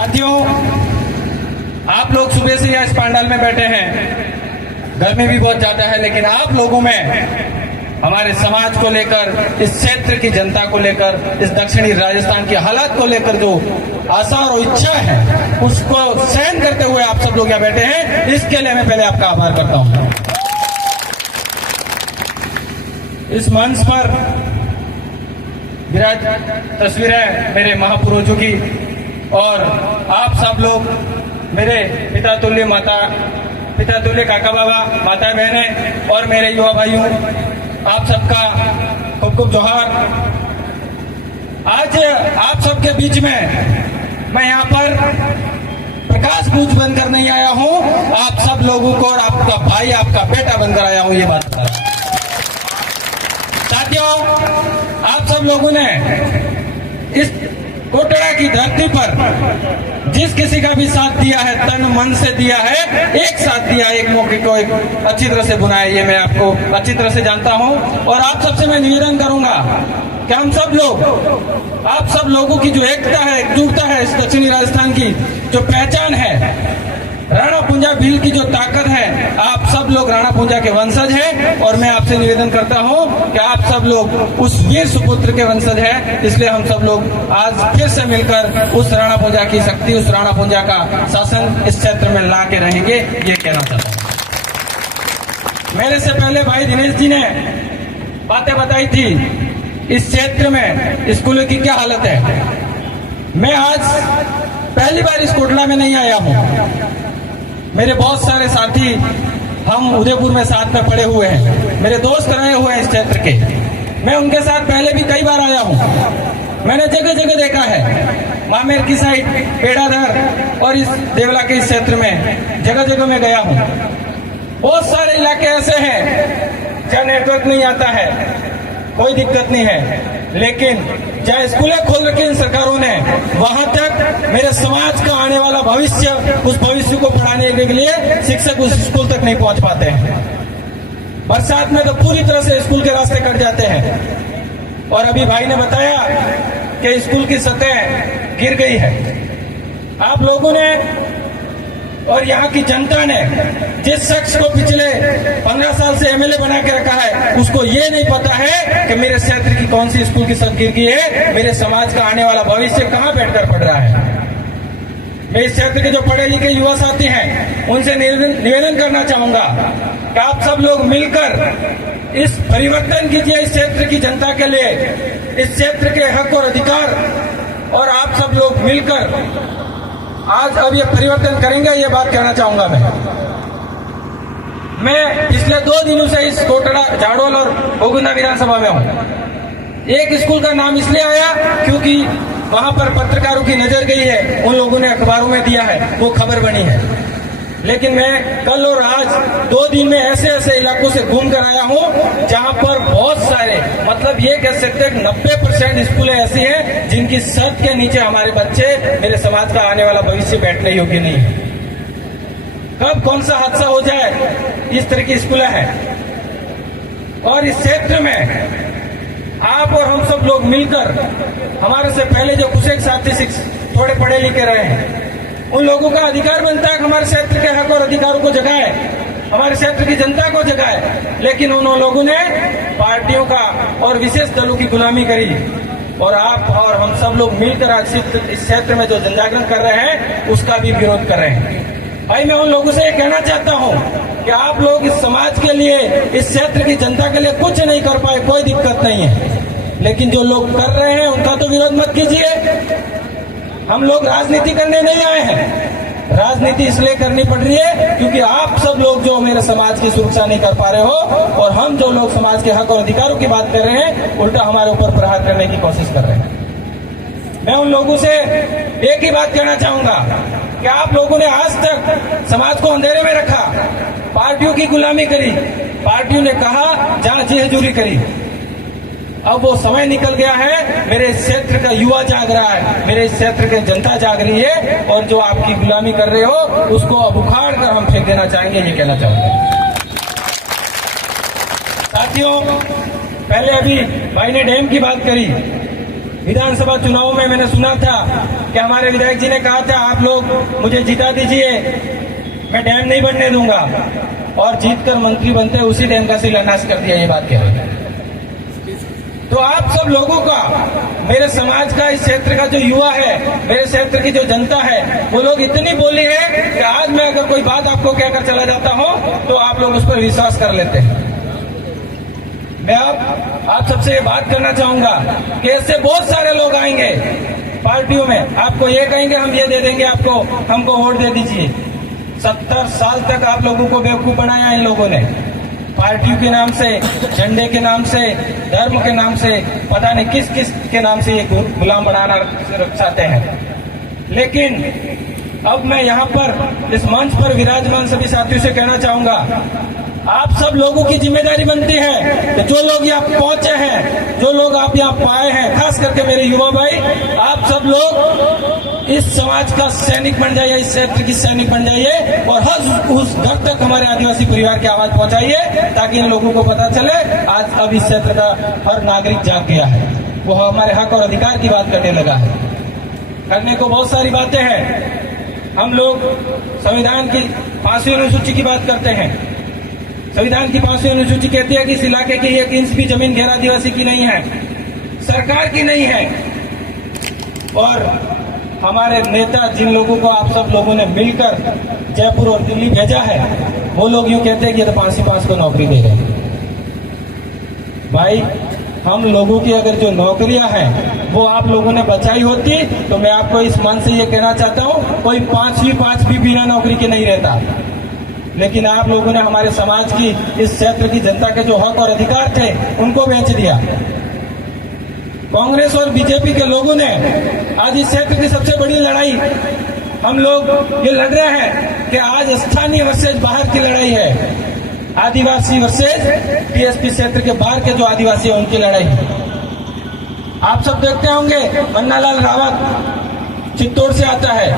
साथियों, आप लोग सुबह से यहाँ इस पंडाल में बैठे हैं। गर्मी भी बहुत ज्यादा है, लेकिन आप लोगों में हमारे समाज को लेकर, इस क्षेत्र की जनता को लेकर, इस दक्षिणी राजस्थान की हालात को लेकर जो आशा और इच्छा है, उसको सहन करते हुए आप सब लोग यहाँ बैठे हैं। इसके लिए मैं पहले आपका आभार करता हूँ। इस मंच पर विराज तस्वीरें मेरे महापुरुषों की, और आप सब लोग मेरे पिता तुल्य काका बाबा, माता बहने और मेरे युवा भाइयों, आप सबका खूब खूब जोहार। आज आप सबके बीच में मैं यहाँ पर प्रकाश पूज बनकर नहीं आया हूँ, आप सब लोगों को और आपका भाई, आपका बेटा बनकर आया हूँ, ये बात बता रहा हूँ। साथियों, आप सब लोगों ने इस कोटड़ा की धरती पर जिस किसी का भी साथ दिया है, तन मन से दिया है, एक साथ दिया, एक मौके को एक अच्छी तरह से बुनाया, ये मैं आपको अच्छी तरह से जानता हूं। और आप सबसे मैं निवेदन करूंगा कि हम सब लोग, आप सब लोगों की जो एकता है, एकजुटता है, इस दक्षिणी राजस्थान की जो पहचान है, राणा पुंजा भील की जो ताकत है, आप सब लोग राणा पुंजा के वंशज हैं। और मैं आपसे निवेदन करता हूं कि आप सब लोग उस वीर सुपुत्र के वंशज हैं, इसलिए हम सब लोग आज फिर से मिलकर उस राणा पुंजा की शक्ति, उस राणा पुंजा का शासन इस क्षेत्र में ला के रहेंगे, ये कहना चाहता हूं। मेरे से पहले भाई दिनेश जी ने बातें बताई थी, इस क्षेत्र में स्कूलों की क्या हालत है। मैं आज पहली बार इस कोटला में नहीं आया हूं। मेरे बहुत सारे साथी, हम उदयपुर में साथ में पड़े हुए हैं, मेरे दोस्त रहे हुए हैं इस क्षेत्र के। मैं उनके साथ पहले भी कई बार आया हूँ। मैंने जगह जगह देखा है, मामेर की साइड, पेड़ाधर और इस देवला के इस क्षेत्र में जगह जगह में गया हूँ। बहुत सारे इलाके ऐसे हैं जहाँ नेटवर्क नहीं आता है, कोई दिक्कत नहीं है, लेकिन जहाँ स्कूलें खोल रखी इन सरकारों ने, वहां तक मेरे समाज का आने वाला भविष्य, उस भविष्य को पढ़ाने के लिए शिक्षक उस स्कूल तक नहीं पहुंच पाते हैं। बरसात में तो पूरी तरह से स्कूल के रास्ते कट जाते हैं। और अभी भाई ने बताया कि स्कूल की सतह गिर गई है। आप लोगों ने और यहाँ की जनता ने जिस शख्स को पिछले 15 साल से एमएलए बना के रखा है, उसको ये नहीं पता है कि मेरे क्षेत्र की कौन सी स्कूल की छत गिर गई है, मेरे समाज का आने वाला भविष्य कहाँ बैठकर पढ़ रहा है। मैं इस क्षेत्र के जो पढ़े लिखे युवा साथी हैं, उनसे निवेदन करना चाहूंगा कि आप सब लोग मिलकर इस परिवर्तन कीजिए, इस क्षेत्र की जनता के लिए, इस क्षेत्र के हक और अधिकार, और आप सब लोग मिलकर आज अब ये परिवर्तन करेंगे, ये बात कहना चाहूंगा। मैं पिछले 2 दिनों से इस कोटड़ा, झाड़ोल और बोगुंदा विधानसभा में हूँ। एक स्कूल का नाम इसलिए आया क्योंकि वहां पर पत्रकारों की नजर गई है, उन लोगों ने अखबारों में दिया है, वो खबर बनी है। लेकिन मैं कल और आज 2 दिन में ऐसे ऐसे इलाकों से घूम कर आया हूँ जहां पर बहुत सारे, मतलब ये कह सकते हैं 90% स्कूलें ऐसी हैं जिनकी छत के नीचे हमारे बच्चे, मेरे समाज का आने वाला भविष्य बैठने योग्य नहीं है। कब कौन सा हादसा हो जाए, इस तरह की स्कूलें हैं। और इस क्षेत्र में आप और हम सब लोग मिलकर, हमारे से पहले जो कुछ एक साथी थोड़े पढ़े लिखे रहे हैं, उन लोगों का अधिकार बनता है कि हमारे क्षेत्र के हक और अधिकारों को जगाए, हमारे क्षेत्र की जनता को जगाए। लेकिन उन लोगों ने पार्टियों का और विशेष दलों की गुलामी करी, और आप और हम सब लोग मिलकर आज इस क्षेत्र में जो जनजागरण कर रहे हैं, उसका भी विरोध कर रहे हैं। भाई, मैं उन लोगों से ये कहना चाहता हूँ कि आप लोग इस समाज के लिए, इस क्षेत्र की जनता के लिए कुछ नहीं कर पाए, कोई दिक्कत नहीं है, लेकिन जो लोग कर रहे हैं उनका तो विरोध मत कीजिए। हम लोग राजनीति करने नहीं आए हैं, राजनीति इसलिए करनी पड़ रही है क्योंकि आप सब लोग जो मेरे समाज की सुरक्षा नहीं कर पा रहे हो, और हम जो लोग समाज के हक और अधिकारों की बात कर रहे हैं, उल्टा हमारे ऊपर प्रहार करने की कोशिश कर रहे हैं। मैं उन लोगों से एक ही बात कहना चाहूंगा कि आप लोगों ने आज तक समाज को अंधेरे में रखा, पार्टियों की गुलामी करी, पार्टियों ने कहा जहां जी हजूरी करी। अब वो समय निकल गया है, मेरे क्षेत्र का युवा जाग रहा है, मेरे क्षेत्र की जनता जाग रही है, और जो आपकी गुलामी कर रहे हो उसको अब उखाड़ कर हम फेंक देना चाहेंगे, ये कहना चाहूंगा। साथियों, पहले अभी भाई ने डैम की बात करी, विधानसभा चुनाव में मैंने सुना था कि हमारे विधायक जी ने कहा था आप लोग मुझे जिता दीजिए, मैं डैम नहीं बनने दूंगा, और जीतकर मंत्री बनते उसी डैम का शिलान्यास कर दिया। ये बात कह रहे हैं। तो आप सब लोगों का, मेरे समाज का, इस क्षेत्र का जो युवा है, मेरे क्षेत्र की जो जनता है, वो लोग इतनी बोली है कि आज मैं अगर कोई बात आपको कहकर चला जाता हूं तो आप लोग उस पर विश्वास कर लेते हैं। मैं आप सबसे ये बात करना चाहूंगा कि ऐसे बहुत सारे लोग आएंगे पार्टियों में, आपको ये कहेंगे हम ये दे देंगे आपको, हमको वोट दे दीजिए। 70 साल तक आप लोगों को बेवकूफ बनाया इन लोगों ने, पार्टियों के नाम से, झंडे के नाम से, धर्म के नाम से, पता नहीं किस किस के नाम से ये गुलाम बनाना चाहते हैं। लेकिन अब मैं यहाँ पर इस मंच पर विराजमान सभी साथियों से कहना चाहूंगा, आप सब लोगों की जिम्मेदारी बनती है कि जो लोग यहाँ पहुंचे हैं, जो लोग आप यहाँ पाए हैं, खास करके मेरे युवा भाई, आप सब लोग इस समाज का सैनिक बन जाइए, इस क्षेत्र की सैनिक बन जाइए और हर उस घर तक हमारे आदिवासी परिवार की आवाज पहुंचाइए, ताकि इन लोगों को पता चले आज अब इस क्षेत्र का हर नागरिक जाग गया है, वो हमारे हक और अधिकार की बात करने लगा है। करने को बहुत सारी बातें हैं। हम लोग संविधान की 5वीं अनुसूची की बात करते हैं। संविधान की 5वीं अनुसूची कहती है कि इस इलाके की 1 इंच भी जमीन गैर आदिवासी की नहीं है, सरकार की नहीं है। और हमारे नेता, जिन लोगों को आप सब लोगों ने मिलकर जयपुर और दिल्ली भेजा है, वो लोग यूं कहते हैं कि ये तो 5 ही 5 को नौकरी दे रहे हैं। भाई, हम लोगों की अगर जो नौकरियां हैं वो आप लोगों ने बचाई होती तो मैं आपको इस मन से ये कहना चाहता हूं, कोई 5 भी बिना नौकरी के नहीं रहता। लेकिन आप लोगों ने हमारे समाज की, इस क्षेत्र की जनता के जो हक और अधिकार थे उनको बेच दिया। कांग्रेस और बीजेपी के लोगों ने आज इस क्षेत्र की सबसे बड़ी लड़ाई हम लोग ये लड़ रहे हैं कि आज स्थानीय वर्सेज बाहर की लड़ाई है, आदिवासी वर्सेज टीएसपी क्षेत्र के बाहर के जो आदिवासी है उनकी लड़ाई। आप सब देखते होंगे पन्नालाल रावत चित्तौड़ से आता है,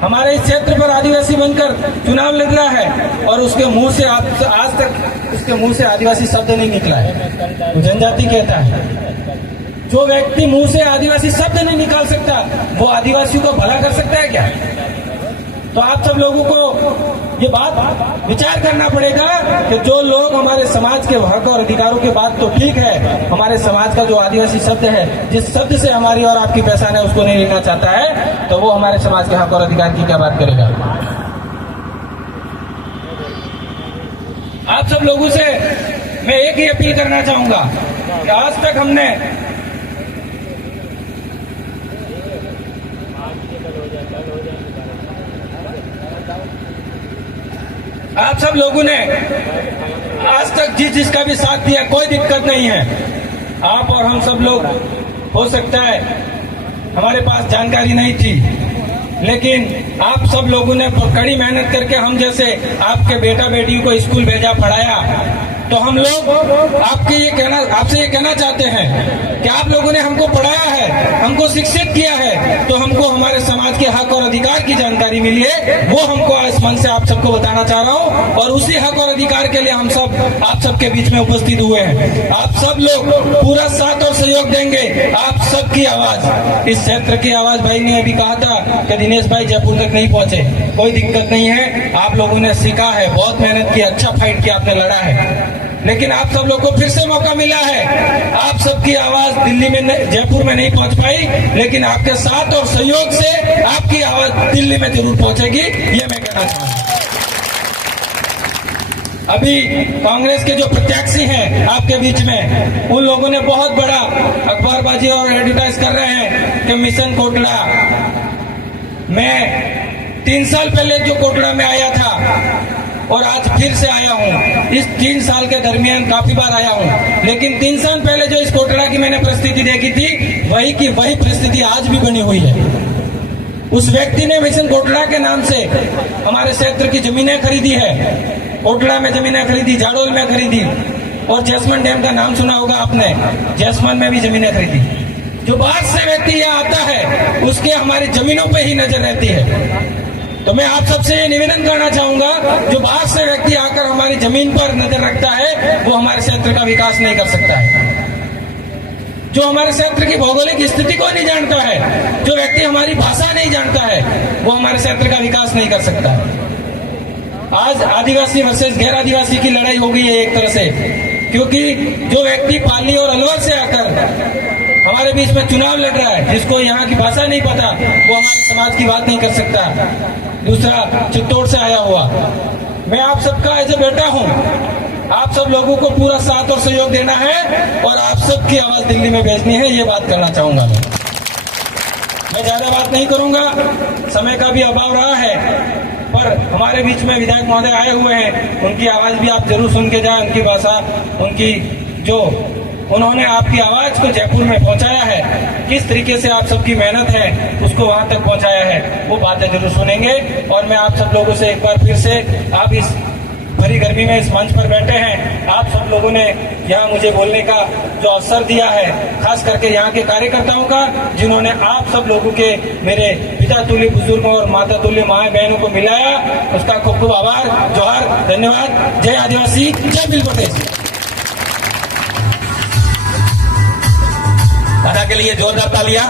हमारे इस क्षेत्र पर आदिवासी बनकर चुनाव लड़ रहा है और उसके मुंह से आज तक उसके मुंह से आदिवासी शब्द नहीं निकला है। वो जनजाति कहता है। जो व्यक्ति मुंह से आदिवासी शब्द नहीं निकाल सकता वो आदिवासियों को भला कर सकता है क्या? तो आप सब लोगों को ये बात विचार करना पड़ेगा कि जो लोग हमारे समाज के हक और अधिकारों की बात तो ठीक है, हमारे समाज का जो आदिवासी शब्द है, जिस शब्द से हमारी और आपकी पहचान है, उसको नहीं लेना चाहता है, तो वो हमारे समाज के हक और अधिकार की क्या बात करेगा? आप सब लोगों से मैं एक ही अपील करना चाहूंगा कि आज तक हमने आप सब लोगों ने आज तक जिसका भी साथ दिया, कोई दिक्कत नहीं है। आप और हम सब लोग, हो सकता है हमारे पास जानकारी नहीं थी, लेकिन आप सब लोगों ने कड़ी मेहनत करके हम जैसे आपके बेटा बेटियों को स्कूल भेजा, पढ़ाया। तो हम लोग आपसे ये कहना चाहते हैं कि आप लोगों ने हमको पढ़ाया है, हमको शिक्षित किया है, तो हमको हमारे समाज के हक और अधिकार की जानकारी मिली है, वो हमको इस मन से आप सबको बताना चाह रहा हूँ। और उसी हक और अधिकार के लिए हम सब आप सबके बीच में उपस्थित हुए हैं। आप सब लोग पूरा साथ और सहयोग देंगे। आप सबकी आवाज, इस क्षेत्र की आवाज, भाई ने अभी कहा था कि दिनेश भाई जयपुर तक नहीं पहुंचे, कोई दिक्कत नहीं है। आप लोगों ने सीखा है, बहुत मेहनत की, अच्छा फाइट किया, आपने लड़ा है, लेकिन आप सब लोग को फिर से मौका मिला है। आप सबकी आवाज दिल्ली में, जयपुर में नहीं पहुंच पाई, लेकिन आपके साथ और सहयोग से आपकी आवाज दिल्ली में जरूर पहुंचेगी, ये मैं कहना चाहूंगा। अभी कांग्रेस के जो प्रत्याशी हैं आपके बीच में, उन लोगों ने बहुत बड़ा अखबारबाजी और एडवर्टाइज कर रहे हैं कि मिशन कोटड़ा। मैं 3 साल पहले जो कोटड़ा में आया था और आज फिर से आया हूँ। इस 3 साल के दरमियान काफी बार आया हूँ, लेकिन 3 साल पहले जो इस कोटड़ा की मैंने परिस्थिति देखी थी, वही की वही परिस्थिति आज भी बनी हुई है। उस व्यक्ति ने मिशन कोटड़ा के नाम से हमारे क्षेत्र की जमीनें खरीदी है। कोटड़ा में जमीनें खरीदी, जाडोल में खरीदी, और जैसमन डैम का नाम सुना होगा आपने, जैसमन में भी जमीनें खरीदी। जो बाहर से व्यक्ति यहाँ आता है उसके हमारी जमीनों पे ही नजर रहती है। तो मैं आप सबसे ये निवेदन करना चाहूंगा, जो बाहर से व्यक्ति आकर हमारी जमीन पर नजर रखता है वो हमारे क्षेत्र का विकास नहीं कर सकता है। जो हमारे क्षेत्र की भौगोलिक स्थिति को नहीं जानता है, जो व्यक्ति हमारी भाषा नहीं जानता है, वो हमारे क्षेत्र का विकास नहीं कर सकता। आज आदिवासी वर्सेस गैर आदिवासी की लड़ाई हो गई है एक तरह से, क्योंकि जो व्यक्ति पाली और अलवर से आकर हमारे बीच में चुनाव लड़ रहा है, जिसको यहाँ की भाषा नहीं पता, वो हमारे समाज की बात नहीं कर सकता। दूसरा, चित्तौड़ से आया हुआ, मैं आप सबका एज ए बेटा हूँ, आप सब लोगों को पूरा साथ और सहयोग देना है और आप सबकी आवाज दिल्ली में भेजनी है, ये बात करना चाहूंगा। मैं ज्यादा बात नहीं करूंगा, समय का भी अभाव रहा है, पर हमारे बीच में विधायक महोदय आए हुए हैं, उनकी आवाज भी आप जरूर सुन के जाए। उनकी भाषा, उनकी जो उन्होंने आपकी आवाज को जयपुर में पहुंचाया है, किस तरीके से आप सबकी मेहनत है उसको वहां तक पहुंचाया है, वो बातें जरूर सुनेंगे। और मैं आप सब लोगों से एक बार फिर से, आप इस भरी गर्मी में इस मंच पर बैठे हैं, आप सब लोगों ने यहाँ मुझे बोलने का जो अवसर दिया है, खास करके यहाँ के कार्यकर्ताओं का, जिन्होंने आप सब लोगों के, मेरे पिता तुल्य बुजुर्गों और माता तुल्य माए बहनों को मिलाया, उसका खूब खूब आभार, जोहार, धन्यवाद। जय आदिवासी, जय बिल पटेल। दादा के लिए जोरदार तालियां।